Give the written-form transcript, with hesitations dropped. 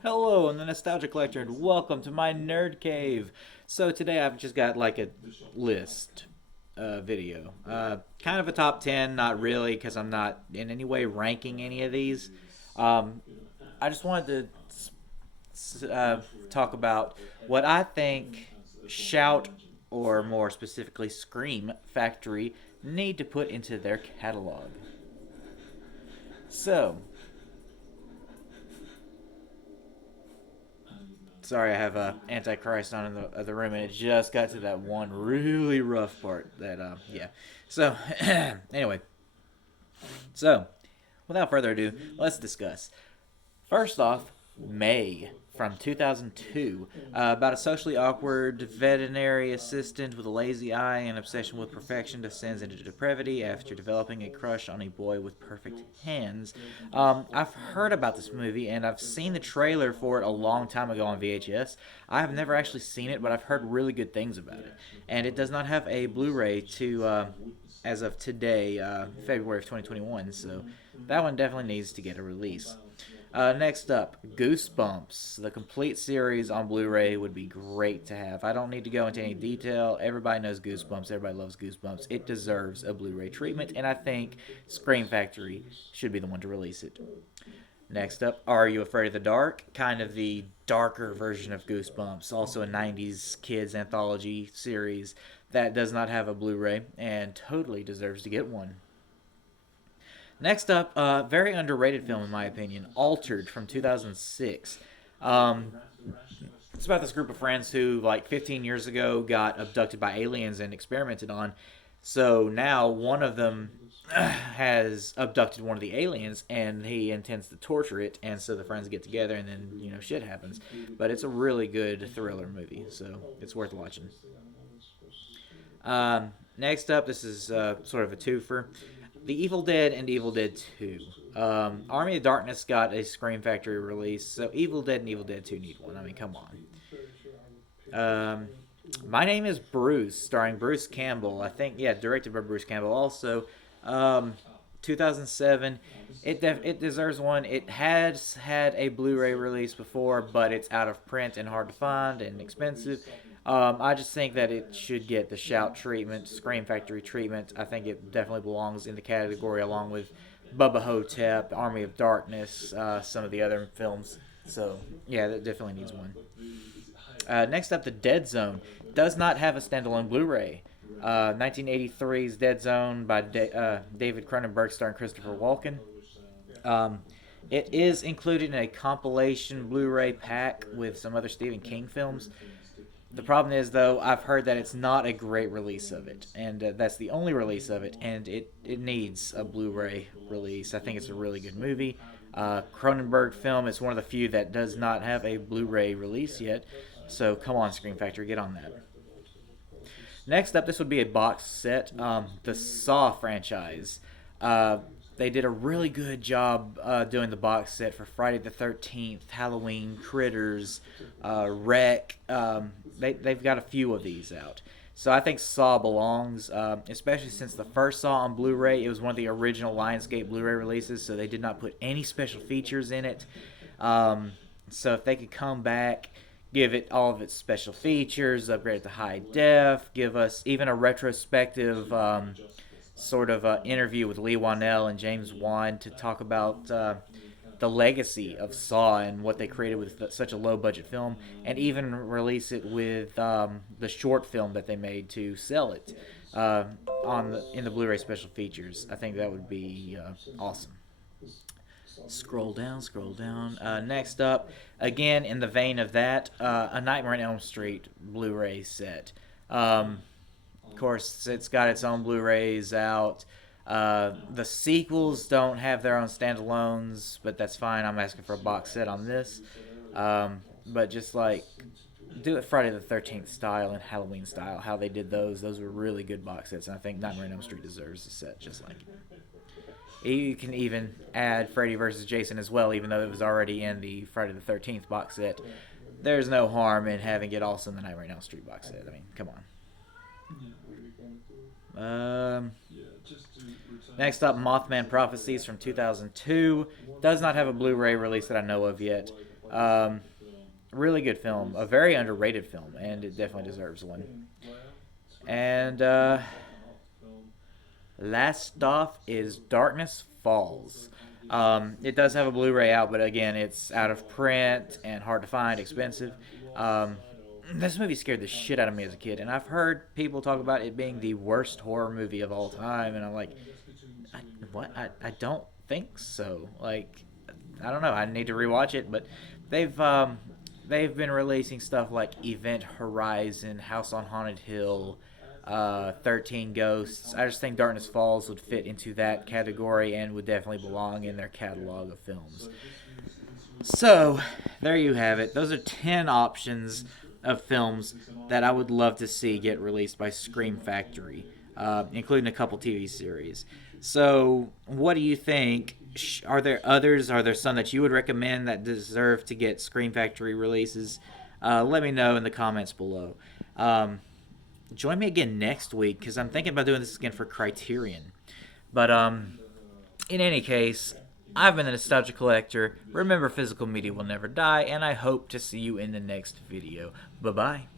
Hello, I'm the Nostalgia Collector, and welcome to my Nerd Cave. So today I've just got like a list video. Kind of a top 10, not really, because I'm not in any way ranking any of these. Um, I just wanted to talk about what I think Shout, or more specifically Scream Factory, need to put into their catalog. So, sorry, I have Antichrist on in the room, and it just got to that one really rough part. Yeah. So, anyway, so without further ado, let's discuss. First off, May from 2002, about a socially awkward veterinary assistant with a lazy eye and obsession with perfection descends into depravity after developing a crush on a boy with perfect hands. I've heard about this movie and I've seen the trailer for it a long time ago on VHS. I have never actually seen it, but I've heard really good things about it. And it does not have a Blu-ray as of today, February of 2021. So that one definitely needs to get a release. Next up, Goosebumps. The complete series on Blu ray would be great to have. I don't need to go into any detail. Everybody knows Goosebumps. Everybody loves Goosebumps. It deserves a Blu ray treatment, and I think Scream Factory should be the one to release it. Next up, Are You Afraid of the Dark? Kind of the darker version of Goosebumps. Also a 90s kids anthology series that does not have a Blu ray and totally deserves to get one. Next up, very underrated film in my opinion, Altered from 2006. Um, it's about this group of friends who, like 15 years ago, got abducted by aliens and experimented on. So now one of them has abducted one of the aliens and he intends to torture it. And so the friends get together and then, shit happens. But it's a really good thriller movie, so it's worth watching. Next up, this is sort of a twofer. The Evil Dead and Evil Dead 2. Army of Darkness got a Scream Factory release, so Evil Dead and Evil Dead 2 need one. I mean, come on. My Name is Bruce, starring Bruce Campbell. I think, yeah, directed by Bruce Campbell. Also, um, 2007. It deserves one. It has had a Blu-ray release before, but it's out of print and hard to find and expensive. I just think that it should get the Shout treatment, Scream Factory treatment. I think it definitely belongs in the category along with Bubba Hotep, Army of Darkness, some of the other films. So yeah, that definitely needs one. Next up, the Dead Zone does not have a standalone Blu-ray. 1983's Dead Zone by David Cronenberg starring Christopher Walken. Um, it is included in a compilation Blu-ray pack with some other Stephen King films. The problem is, though, I've heard that it's not a great release of it, and that's the only release of it, and it needs a Blu-ray release. I think it's a really good movie. Cronenberg film is one of the few that does not have a Blu-ray release yet, so come on, Screen Factory, get on that. Next up, this would be a box set. The Saw franchise. Uh, they did a really good job doing the box set for Friday the 13th, Halloween, Critters, Wreck. They've got a few of these out. So I think Saw belongs, especially since the first Saw on Blu-ray, it was one of the original Lionsgate Blu-ray releases, so they did not put any special features in it. Um, so if they could come back, give it all of its special features, upgrade it to high def, give us even a retrospective sort of interview with Lee Wanell and James Wan to talk about the legacy of Saw and what they created with such a low budget film, and even release it with the short film that they made to sell it in the Blu-ray special features. I think that would be awesome. Scroll down, scroll down. Next up, again in the vein of that, a Nightmare on Elm Street Blu-ray set. Of course, it's got its own Blu-rays out. The sequels don't have their own standalones, but that's fine. I'm asking for a box set on this. But just like do it Friday the 13th style and Halloween style, how they did those. Those were really good box sets, and I think Nightmare on Elm Street deserves a set just like it. You can even add Freddy vs. Jason as well, even though it was already in the Friday the 13th box set. There's no harm in having it also in the Nightmare on Elm Street box set. I mean, come on. Next up, Mothman Prophecies from 2002. Does not have a Blu ray release that I know of yet. Um, really good film, a very underrated film, and it definitely deserves one. And last off is Darkness Falls. It does have a Blu-ray out, but again, it's out of print and hard to find, expensive. Um, this movie scared the shit out of me as a kid, and I've heard people talk about it being the worst horror movie of all time, and I'm like, what? I don't think so. Like, I don't know. I need to rewatch it, but they've um, they've been releasing stuff like Event Horizon, House on Haunted Hill, 13 Ghosts. I just think Darkness Falls would fit into that category and would definitely belong in their catalog of films. So, there you have it. Those are 10 options of films that I would love to see get released by Scream Factory, including a couple TV series. So, what do you think? Are there others? Are there some that you would recommend that deserve to get Scream Factory releases? Let me know in the comments below. Um, Join me again next week because I'm thinking about doing this again for Criterion. But in any case, I've been the Nostalgia Collector. Remember, physical media will never die, and I hope to see you in the next video. Bye bye.